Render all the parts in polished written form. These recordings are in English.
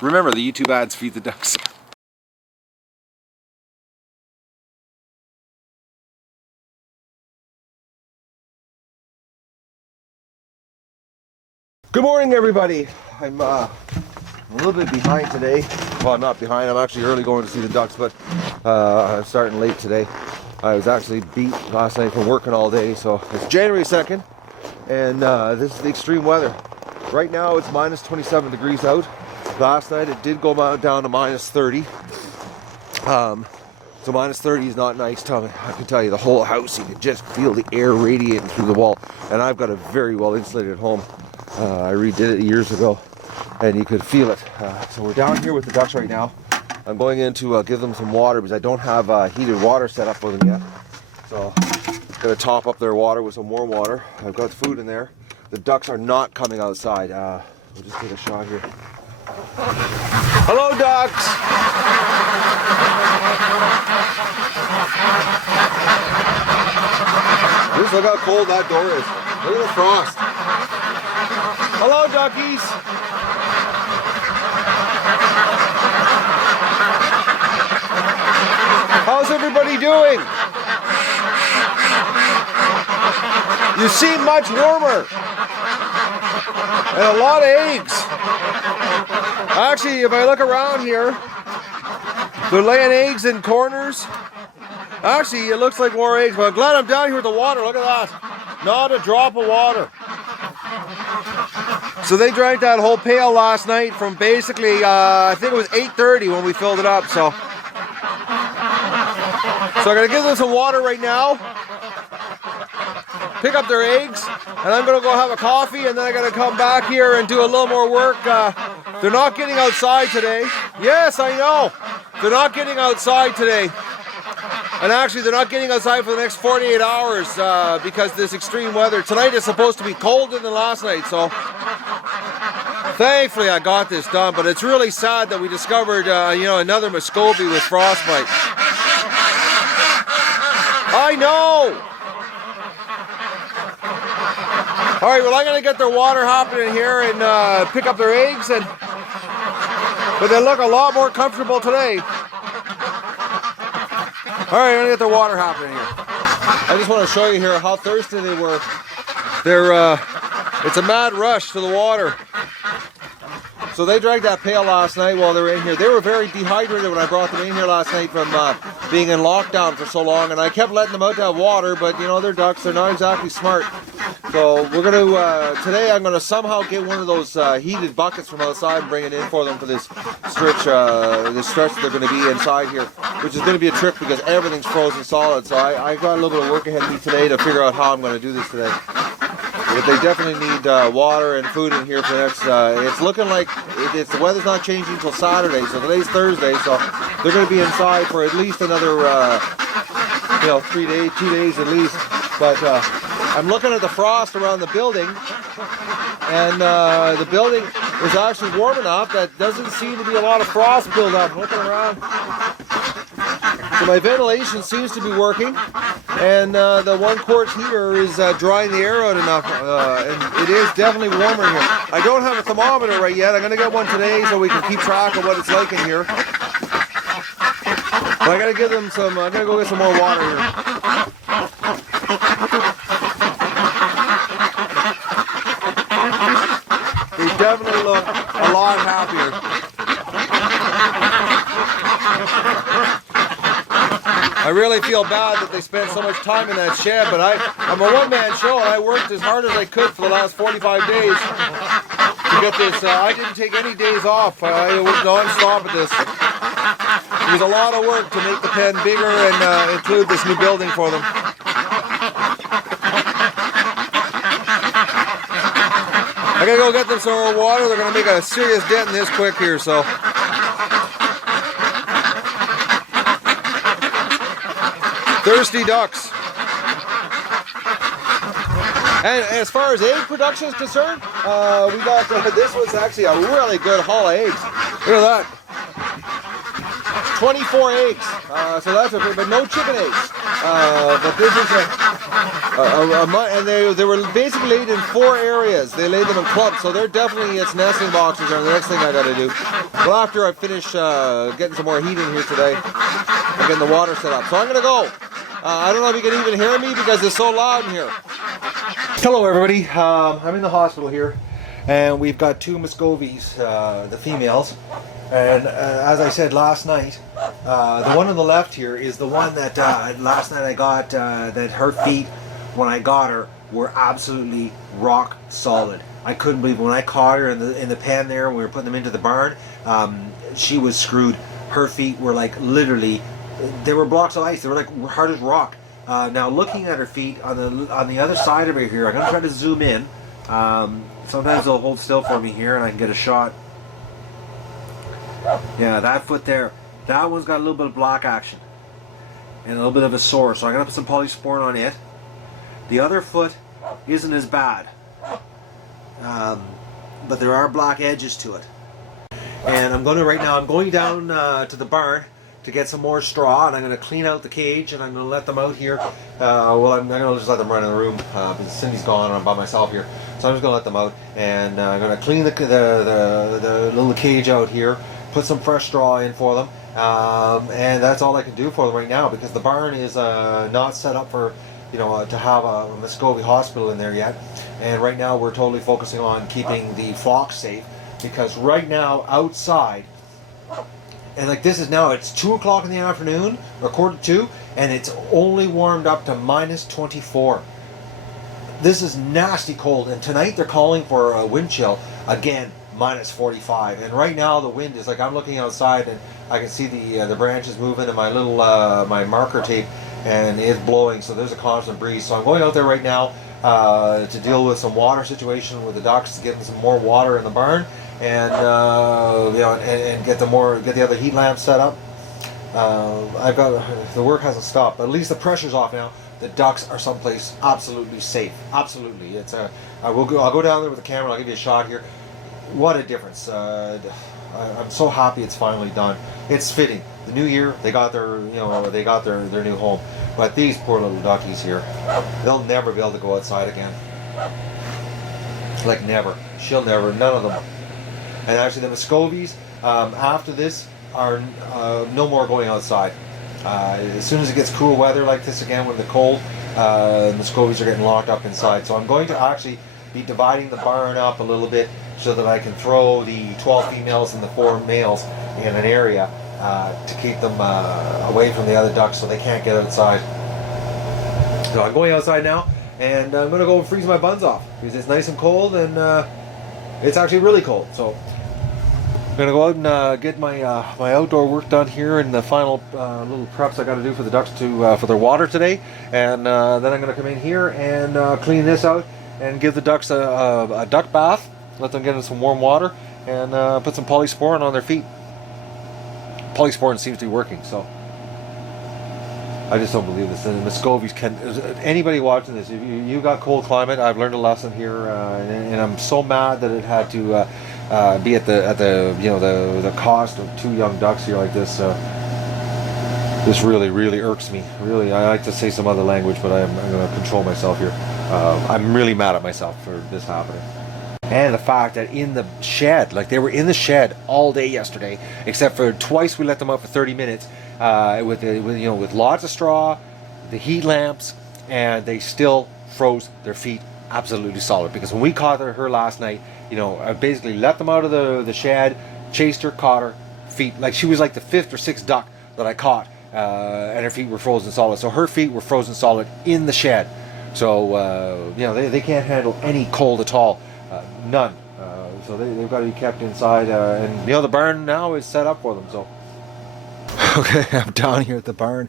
Remember, the YouTube ads feed the ducks. Good morning, everybody. I'm a little bit behind today. Well, I'm not behind. I'm actually early going to see the ducks, but I'm starting late today. I was actually beat last night from working all day, so it's January 2nd, and this is the extreme weather. Right now it's minus 27 degrees out. Last night it did go down to minus 30. So minus 30 is not nice. I can tell you, the whole house, you can just feel the air radiating through the wall. And I've got a very well insulated home. I redid it years ago, and you could feel it. So we're down here with the ducks right now. I'm going in to give them some water because I don't have heated water set up for them yet. So I'm going to top up their water with some warm water. I've got food in there. The ducks are not coming outside. We'll just take a shot here. Hello, ducks! Just look how cold that door is. Look at the frost. Hello, duckies! How's everybody doing? You seem much warmer. And a lot of eggs. Actually, if I look around here, they're laying eggs in corners. Actually, it looks like more eggs, but I'm glad I'm down here with the water. Look at that. Not a drop of water. So they drank that whole pail last night from basically, I think it was 8:30 when we filled it up. So I'm going to give them some water right now, pick up their eggs, and I'm going to go have a coffee, and then I'm going to come back here and do a little more work. They're not getting outside today. Yes, I know. They're not getting outside today. And actually, they're not getting outside for the next 48 hours because this extreme weather. Tonight is supposed to be colder than last night, so thankfully I got this done. But it's really sad that we discovered, another Muscovy with frostbite. I know! Alright, well, I'm going to get their water happening here and pick up their eggs, but they look a lot more comfortable today. Alright, I'm going to get their water happening here. I just want to show you here how thirsty they were. It's a mad rush to the water. So they drank that pail last night while they were in here. They were very dehydrated when I brought them in here last night from being in lockdown for so long. And I kept letting them out to have water, but they're ducks. They're not exactly smart. So we're going to, today I'm going to somehow get one of those heated buckets from outside and bring it in for them for this stretch that they're going to be inside here, which is going to be a trick because everything's frozen solid. So I got a little bit of work ahead of me today to figure out how I'm going to do this today. But they definitely need water and food in here for the next, it's looking like the weather's not changing until Saturday, so today's Thursday, so they're going to be inside for at least another, 2 days at least. But I'm looking at the frost around the building, and the building is actually warm enough that doesn't seem to be a lot of frost buildup. I'm looking around. So my ventilation seems to be working, and the 1-quart heater is drying the air out enough, and it is definitely warmer here. I don't have a thermometer right yet. I'm going to get one today so we can keep track of what it's like in here. But I got to give them some, I'm going to go get some more water here. They definitely look a lot happier. I really feel bad that they spent so much time in that shed, but I'm a one-man show, and I worked as hard as I could for the last 45 days to get this. I didn't take any days off. I was non-stop at this. It was a lot of work to make the pen bigger and include this new building for them. I gotta go get them some more water. They're gonna make a serious dent in this quick here, so. Thirsty ducks. And as far as egg production is concerned, we got, this was actually a really good haul of eggs. Look at that. 24 eggs, so that's okay, but no chicken eggs. But this is and they were basically laid in 4 areas. They laid them in clumps, so they're definitely its nesting boxes are the next thing I got to do. Well, after I finish getting some more heat in here today, and getting the water set up. So I'm going to go. I don't know if you can even hear me because it's so loud in here. Hello everybody, I'm in the hospital here, and we've got 2 Muscovies, the females. And as I said last night, the one on the left here is the one that last night I got, that her feet, when I got her, were absolutely rock solid. I couldn't believe it. When I caught her in the pen there, when we were putting them into the barn, she was screwed. Her feet were like literally, they were blocks of ice. They were like hard as rock. Now looking at her feet on the other side of her here, I'm going to try to zoom in. Sometimes they'll hold still for me here and I can get a shot. Yeah, that foot there, that one's got a little bit of block action and a little bit of a sore, so I'm going to put some polysporin on it. The other foot isn't as bad, but there are black edges to it. And I'm going down to the barn to get some more straw, and I'm going to clean out the cage, and I'm going to let them out here. Well, I'm going to just let them run in the room because Cindy's gone and I'm by myself here. So I'm just going to let them out, and I'm going to clean the little cage out here, put some fresh straw in for them, and that's all I can do for them right now because the barn is not set up for, you know, to have a Muscovy hospital in there yet. And right now we're totally focusing on keeping the flocks safe because right now outside, and like this is now, it's 2 o'clock in the afternoon, or 1:45, and it's only warmed up to -24. This is nasty cold, and tonight they're calling for a wind chill, again, -45. And right now the wind is like, I'm looking outside and I can see the branches moving and my little, my marker tape, and it's blowing, so there's a constant breeze. So I'm going out there right now to deal with some water situation with the ducks, to get them some more water in the barn, and you know, and get the other heat lamps set up. I've got, the work hasn't stopped, but at least the pressure's off now. The ducks are someplace absolutely safe. Absolutely, it's I'll go down there with the camera. And I'll give you a shot here. What a difference! I'm so happy it's finally done. It's fitting. The new year, they got their, you know, they got their new home. But these poor little duckies here, they'll never be able to go outside again. Like never. She'll never. None of them. And actually, the Muscovies, after this, are no more going outside. As soon as it gets cool weather like this again, when the cold, Muscovies are getting locked up inside. So I'm going to actually be dividing the barn up a little bit so that I can throw the 12 females and the 4 males in an area to keep them away from the other ducks so they can't get outside. So I'm going outside now, and I'm going to go freeze my buns off because it's nice and cold, and it's actually really cold. So I'm going to go out and get my my outdoor work done here, and the final little preps I got to do for the ducks for their water today, and then I'm going to come in here and clean this out and give the ducks a duck bath, let them get in some warm water, and put some polysporin on their feet. Polysporin seems to be working, so I just don't believe this. And the Muscovies can. Anybody watching this, if you got cold climate, I've learned a lesson here, and I'm so mad that it had to be at the you know, the cost of 2 young ducks here like this. This really irks me. Really, I like to say some other language, but I'm going to control myself here. I'm really mad at myself for this happening. And the fact that in the shed, like they were in the shed all day yesterday, except for twice we let them out for 30 minutes with lots of straw, the heat lamps, and they still froze their feet absolutely solid. Because when we caught her last night, you know, I basically let them out of the shed, chased her, caught her, feet, like she was like the 5th or 6th duck that I caught, and her feet were frozen solid. So her feet were frozen solid in the shed. So you know, they can't handle any cold at all. None. So they've got to be kept inside, and you know, the barn now is set up for them. So okay, I'm down here at the barn,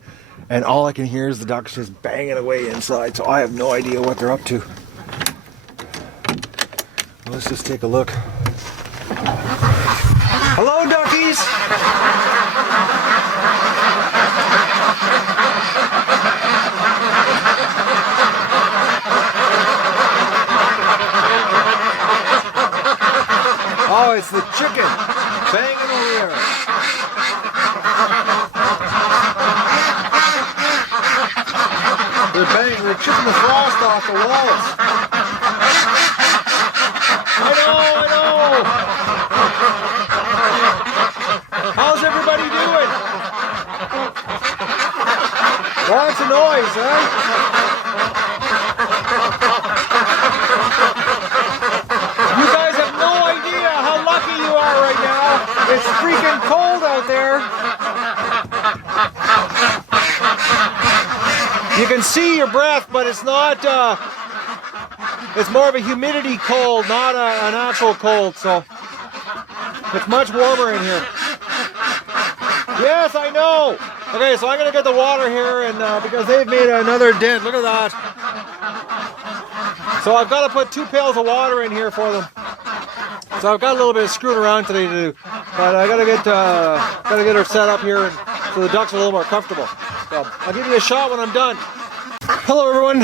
and all I can hear is the ducks just banging away inside. So I have no idea what they're up to. Let's just take a look. Hello, duckies. Oh, it's the chicken banging over here. They're chipping the frost off the walls. I know. How's everybody doing? Lots of noise, huh? You guys have no idea how lucky you are right now. It's freaking cold out there. You can see your breath, but it's not, it's more of a humidity cold, not an actual cold, so it's much warmer in here. Yes, I know. Okay, so I'm going to get the water here, and because they've made another dent. Look at that. So I've got to put 2 pails of water in here for them. So I've got a little bit of screwing around today to do, but I got to get her set up here, and so the ducks are a little more comfortable. So I'll give you a shot when I'm done. Hello everyone.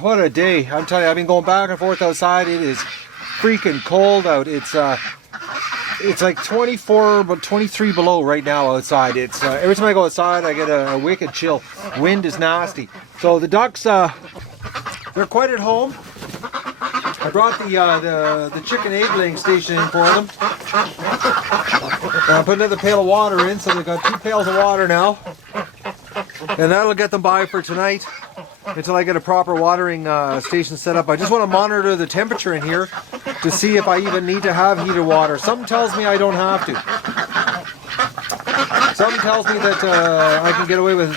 What a day! I'm telling you, I've been going back and forth outside. It is freaking cold out. It's like 24, but 23 below right now outside. It's every time I go outside, I get a wicked chill. Wind is nasty. So the ducks, they're quite at home. I brought the chicken egg laying station in for them. I put another pail of water in, so they've got 2 pails of water now, and that'll get them by for tonight until I get a proper watering station set up. I just want to monitor the temperature in here to see if I even need to have heated water. Something tells me I don't have to. Something tells me that I can get away with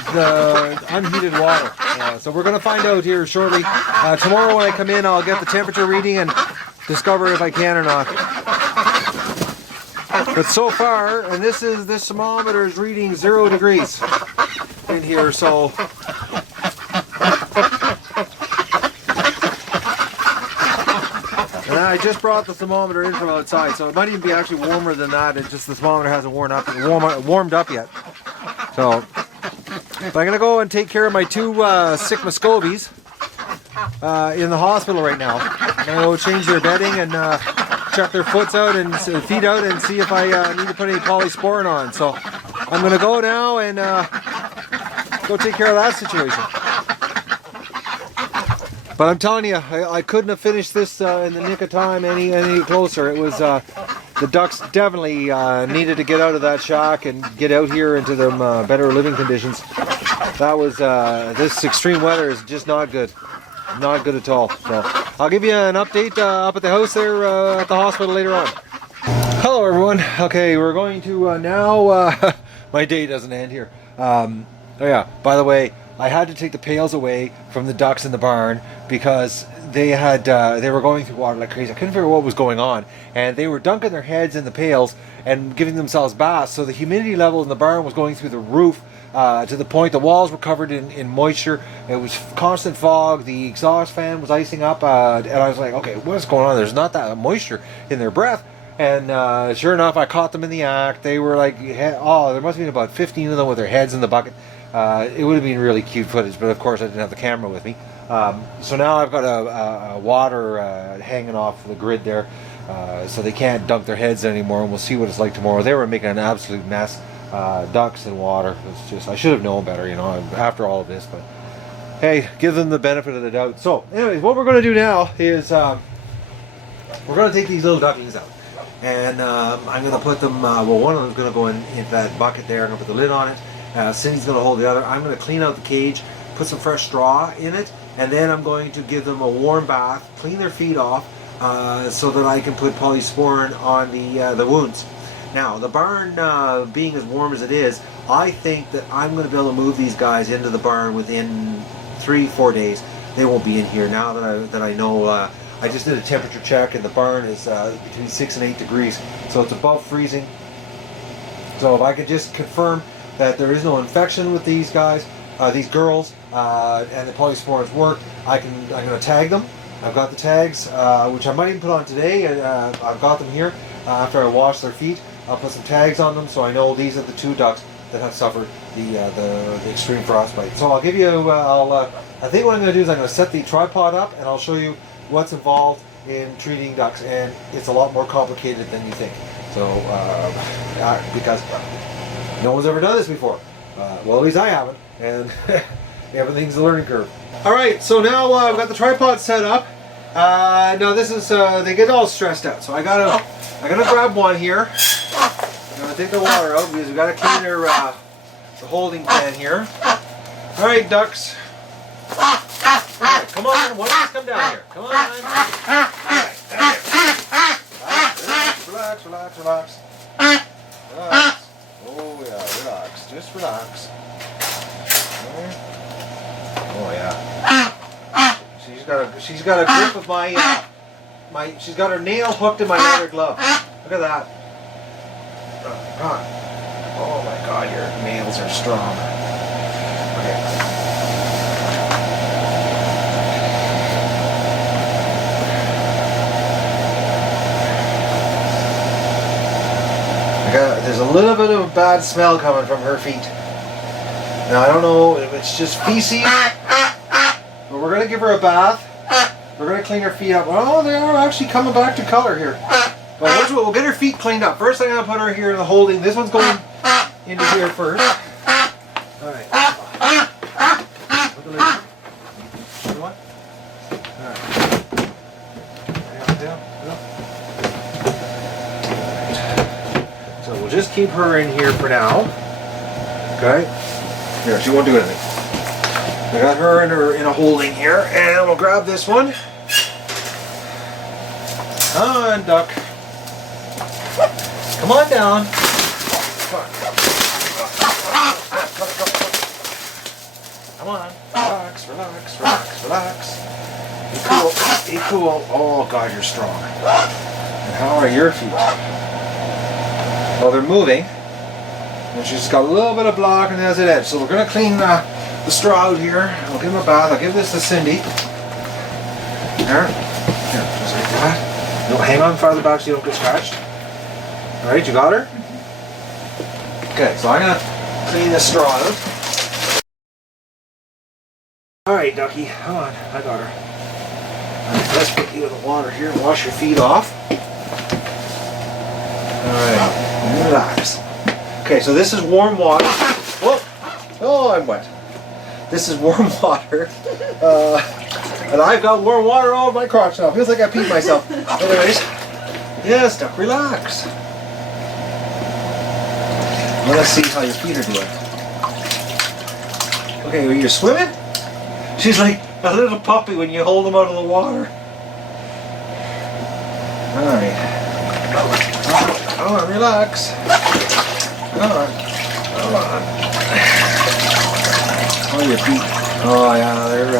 unheated water. So we're going to find out here shortly. Tomorrow when I come in, I'll get the temperature reading and discover if I can or not. But so far, and this thermometer is reading 0 degrees in here, so and I just brought the thermometer in from outside, so it might even be actually warmer than that. It's just the thermometer hasn't warmed up yet. So I'm going to go and take care of my 2 sick Muscovies in the hospital right now. I'm going to go change their bedding and check their feet out and see if I need to put any polysporin on. So I'm going to go now and go take care of that situation. But I'm telling you, I couldn't have finished this in the nick of time any closer. It was the ducks definitely needed to get out of that shack and get out here into them better living conditions. That was this extreme weather is just not good. Not good at all. So I'll give you an update up at the house there at the hospital later on. Hello everyone. Okay, we're going to now my day doesn't end here. Oh yeah, by the way, I had to take the pails away from the ducks in the barn because they were going through water like crazy. I couldn't figure out what was going on, and they were dunking their heads in the pails and giving themselves baths, so the humidity level in the barn was going through the roof to the point the walls were covered in moisture. It was constant fog. The exhaust fan was icing up, and I was like, okay, what's going on? There's not that moisture in their breath. And sure enough, I caught them in the act. They were like, oh, there must have been about 15 of them with their heads in the bucket. It would have been really cute footage, but of course I didn't have the camera with me. So now I've got a water hanging off the grid there, so they can't dunk their heads anymore, and we'll see what it's like tomorrow. They were making an absolute mess, ducks and water. It's just, I should have known better, you know, after all of this, but hey, give them the benefit of the doubt. So anyways, what we're going to do now is we're going to take these little ducklings out. And I'm going to put them, well, one of them is going to go into that bucket there. I'm going to put the lid on it. Cindy's going to hold the other. I'm going to clean out the cage, put some fresh straw in it, and then I'm going to give them a warm bath, clean their feet off, so that I can put polysporin on the wounds. Now, the barn being as warm as it is, I think that I'm going to be able to move these guys into the barn within 3-4 days. They won't be in here now that I know. I just did a temperature check, and the barn is between 6 and 8 degrees, so it's above freezing. So if I could just confirm that there is no infection with these guys, these girls, and the polysporins work, I'm going to tag them. I've got the tags, which I might even put on today. I've got them here. After I wash their feet, I'll put some tags on them, so I know these are the 2 ducks that have suffered the extreme frostbite. So I'll give you. I think what I'm going to do is I'm going to set the tripod up, and I'll show you what's involved in treating ducks, and it's a lot more complicated than you think. So because no one's ever done this before. Well, at least I haven't, and Everything's a learning curve. All right, so now I've got the tripod set up. Now this is they get all stressed out, so I gotta grab one here. I'm gonna take the water out because we gotta clean their the holding pan here. All right, ducks. All right, come on, one of us come down here. Come on. All right, relax, relax, relax. Relax. Oh yeah, relax. Just relax. Oh yeah. She's got a grip of my she's got her nail hooked in my leather glove. Look at that. Oh God. Oh my God, your nails are strong. Okay. There's a little bit of a bad smell coming from her feet. Now I don't know if it's just feces, but we're gonna give her a bath. We're gonna clean her feet up. Oh, they are actually coming back to color here. But here's what, we'll get her feet cleaned up. First, I'm gonna put her here in the holding. This one's going into here first. All right. Look at her. You want? All right. Down. So we'll just keep her in here for now. Okay. Here, she won't do anything. I got her in a holding here, and we'll grab this one. Come on, duck. Come on down. Come on. Relax, relax, relax, relax. Be cool. Be cool. Oh God, you're strong. And how are your feet? Well, they're moving. And she's got a little bit of block and there's an edge. So we're going to clean the straw out here. I'll give him a bath. I'll give this to Cindy. There. Here, just like that. No, hang on farther back so you don't get scratched. Alright, you got her? Okay, so I'm going to clean this straw out. Alright, ducky. Come on. I got her. Alright, let's put you in the water here and wash your feet off. Alright, relax. Okay, so this is warm water. Whoa! Oh, I'm wet. This is warm water. And I've got warm water all over my crotch now. Feels like I peed myself. Anyways, yes, duck, relax. Well, let's see how your feet are doing. Okay, are you swimming? She's like a little puppy when you hold them out of the water. Alright. Come on, relax. Come on. Come on. Oh, your feet. Oh, yeah, they're,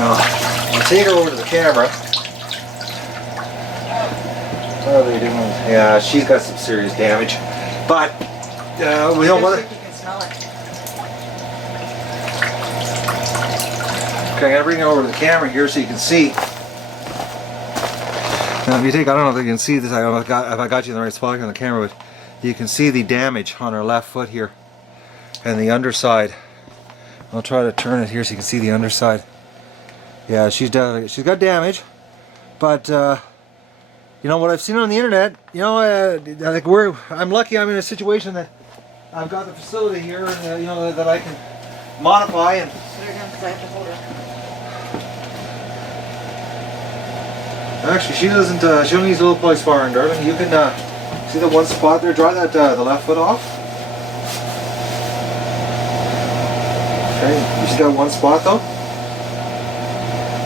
I'll take her over to the camera. What are they doing? Yeah, she's got some serious damage. But, we don't want to... You can smell it. Okay, I'm going to bring her over to the camera here so you can see. Now, if you take, I don't know if you can see this, I don't know if I got you in the right spot on the camera, but you can see the damage on her left foot here and the underside. I'll try to turn it here so you can see the underside. Yeah, she's got damage, but you know what I've seen on the internet. You know, like I'm lucky. I'm in a situation that I've got the facility here, and you know that I can modify and. Put her down because I have to hold her. Actually, she doesn't. She only needs a little plug sparring, darling. You can see the one spot there. Dry that the left foot off. Okay, you see that one spot though?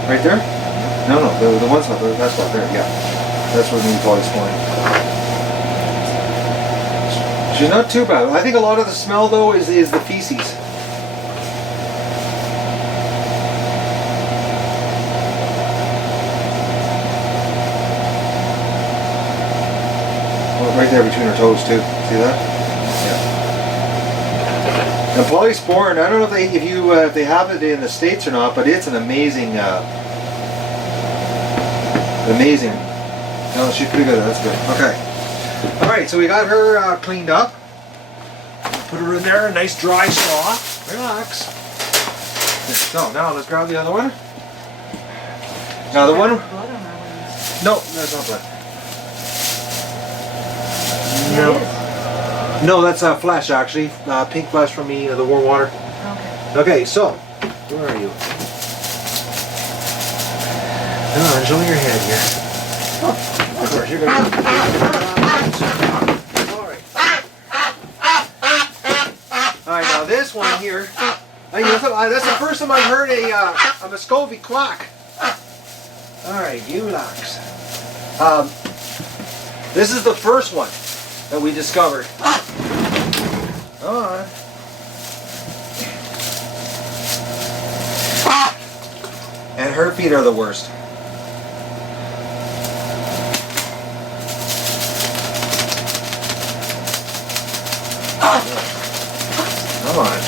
Right there? No, the one spot, that spot there, yeah. That's what we need plug sparring. She's not too bad. I think a lot of the smell though is the feces. Right there between her toes too. See that? Yeah. And polysporin, I don't know if they have it in the States or not, but it's an amazing, amazing. No, she's pretty good. That's good. Okay. All right, so we got her cleaned up. Put her in there, a nice dry straw. Relax. So now let's grab the other one. Now the one. No, that's not blood. No, that's flesh actually. Pink flesh from the warm water. Okay. Okay, so, where are you? Come on, show me your head here. Oh, of course, you're going to... Alright, now this one here, that's the first time I've heard a Muscovy quack. Alright, you relax. This is the first one that we discovered. Come on. And her feet are the worst. Come on.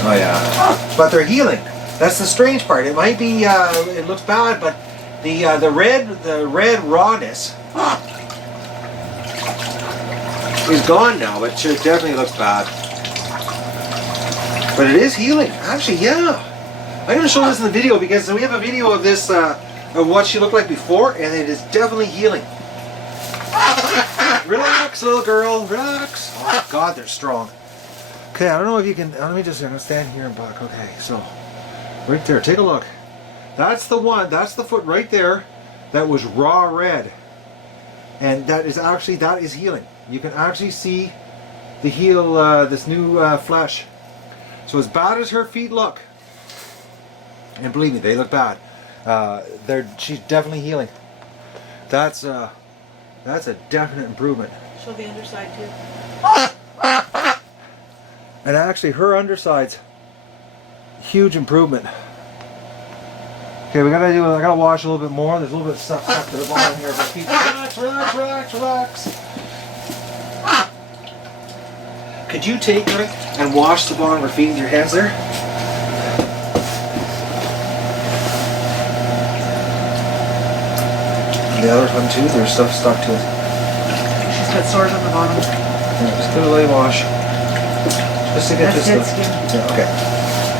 Oh yeah. But they're healing. That's the strange part. It might be, it looks bad, but the red rawness is gone now. It definitely looks bad. But it is healing. Actually, yeah. I'm going to show this in the video because we have a video of this, of what she looked like before, and it is definitely healing. Relax, little girl, relax. Oh God, they're strong. Okay, I don't know if you can, let me just, I'm going to stand here and back. Okay, so, right there, take a look. That's the one, that's the foot right there that was raw red. And that is actually, that is healing. You can actually see the heel, this new flesh. So as bad as her feet look, and believe me, they look bad, she's definitely healing. That's a definite improvement. Show the underside too. And actually her underside's huge improvement. Okay, I gotta wash a little bit more. There's a little bit of stuff stuck to the bottom here of her feet. Relax, relax, relax, relax. Could you take her and wash the bottom of her feet with your hands there? The other one too, there's stuff stuck to it. She's got sores on the bottom. Yeah, just give it a light wash. Just to get this stuff. Yeah, okay.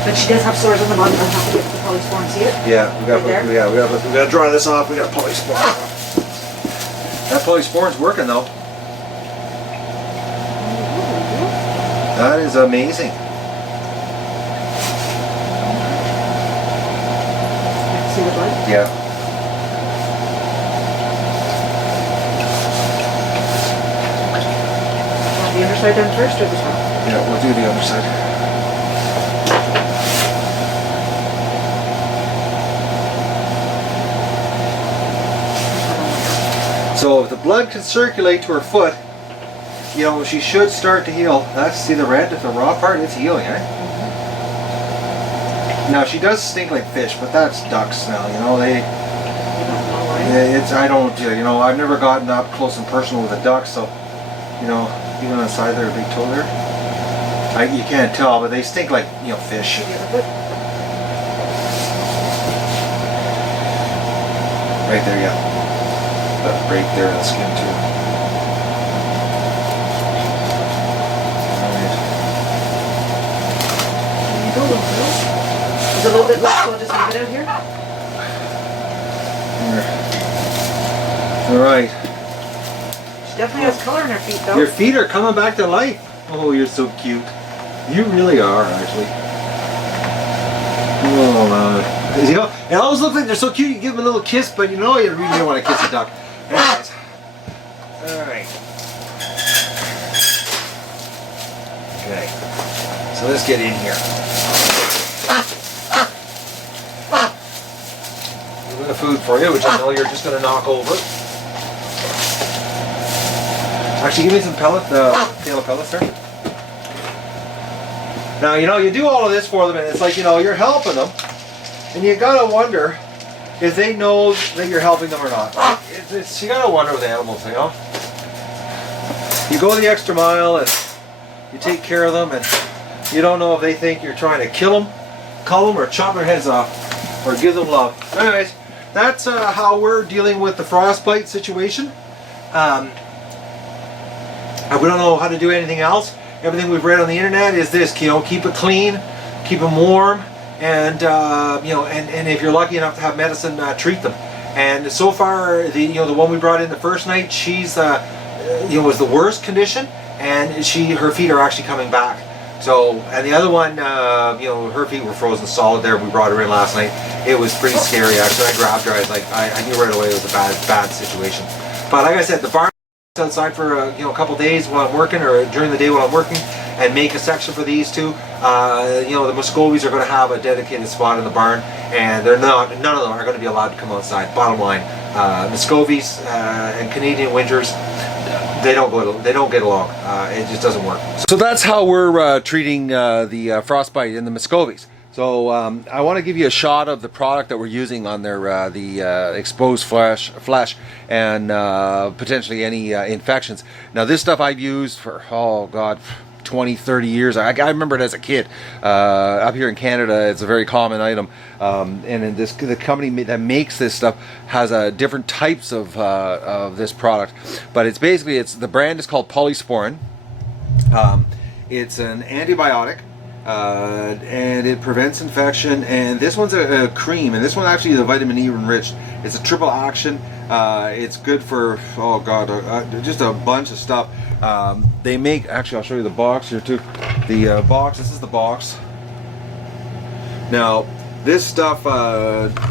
But she does have sores on the bottom. I'll have to get the polysporin, see it? Yeah, we got Right we gotta dry this off. We got polysporin. That polysporin's working though. That is amazing. See the blood? Yeah. The underside done first or the top? Yeah, we'll do the other side. So if the blood can circulate to her foot, you know, she should start to heal. See the red, the raw part, it's healing, eh? Mm-hmm. Now she does stink like fish, but that's ducks now, you know, I've never gotten up close and personal with a duck, so, you know, even on the side of their big toe there, you can't tell, but they stink like, you know, fish. Right there, yeah. That break there in the skin too. There's a little bit left, so I'll just leave it out here. Alright. She definitely has color in her feet though. Your feet are coming back to life. Oh, you're so cute. You really are, actually. Oh, you know, it always looks like they're so cute, you give them a little kiss, but you know you really don't want to kiss a duck. Anyways. Alright. Okay. So let's get in here. A little bit of food for you, which I know you're just going to knock over. Actually, give me some tail of pellets there. Now, you know, you do all of this for them, and it's like, you know, you're helping them, and you gotta wonder if they know that you're helping them or not. You gotta wonder with animals, you know. You go the extra mile, and you take care of them, and you don't know if they think you're trying to kill them, cull them, or chop their heads off, or give them love. Anyways, that's how we're dealing with the frostbite situation. We don't know how to do anything else. Everything we've read on the internet is this, you know, keep it clean, keep them warm, and you know, and if you're lucky enough to have medicine, treat them. And so far, the one we brought in the first night, she's was the worst condition, and her feet are actually coming back. So, and the other one, you know, her feet were frozen solid there. We brought her in last night. It was pretty scary actually. I grabbed her. I was like, I knew right away it was a bad situation. But like I said, the barn outside for you know, a couple days while I'm working, or during the day while I'm working, and make a section for these two. You know, the Muscovies are going to have a dedicated spot in the barn, and they're not. None of them are going to be allowed to come outside. Bottom line, Muscovies and Canadian Winters, they don't get along. It just doesn't work. So that's how we're treating the Frostbite and the Muscovies. So I want to give you a shot of the product that we're using on their exposed flesh and potentially any infections. Now this stuff I've used for, oh God, 20, 30 years. I remember it as a kid. Up here in Canada, it's a very common item. And in the company that makes this stuff has different types of this product. But it's basically, the brand is called Polysporin. It's an antibiotic. And it prevents infection, and this one's a cream, and this one actually is a vitamin E enriched. It's a triple action. It's good for, oh God, just a bunch of stuff. They make, actually I'll show you the box here too. The box, this is the box. Now this stuff,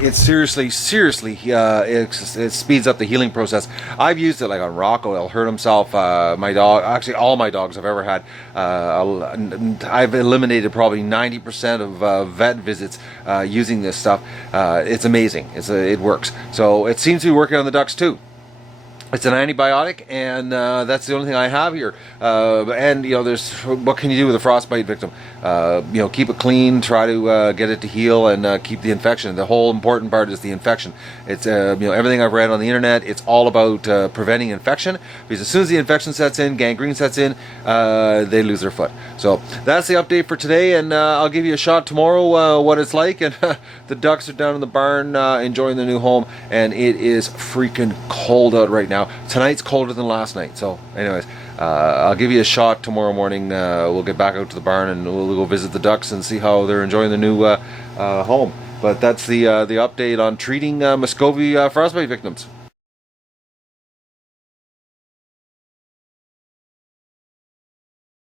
it seriously, it speeds up the healing process. I've used it like on Rocco. He'll hurt himself. My dog, actually all my dogs I've ever had, I've eliminated probably 90% of vet visits using this stuff. It's amazing. It works. So it seems to be working on the ducks too. It's an antibiotic, and that's the only thing I have here. And you know, what can you do with a frostbite victim? You know, keep it clean, try to get it to heal, and keep the infection. The whole important part is the infection. It's you know, everything I've read on the internet, it's all about preventing infection, because as soon as the infection sets in, gangrene sets in, they lose their foot. So that's the update for today, and I'll give you a shot tomorrow what it's like. And the ducks are down in the barn enjoying their new home, and it is freaking cold out right now. Tonight's colder than last night. So anyways, I'll give you a shot tomorrow morning. We'll get back out to the barn and we'll go visit the ducks and see how they're enjoying the new home. But that's the update on treating Muscovy frostbite victims.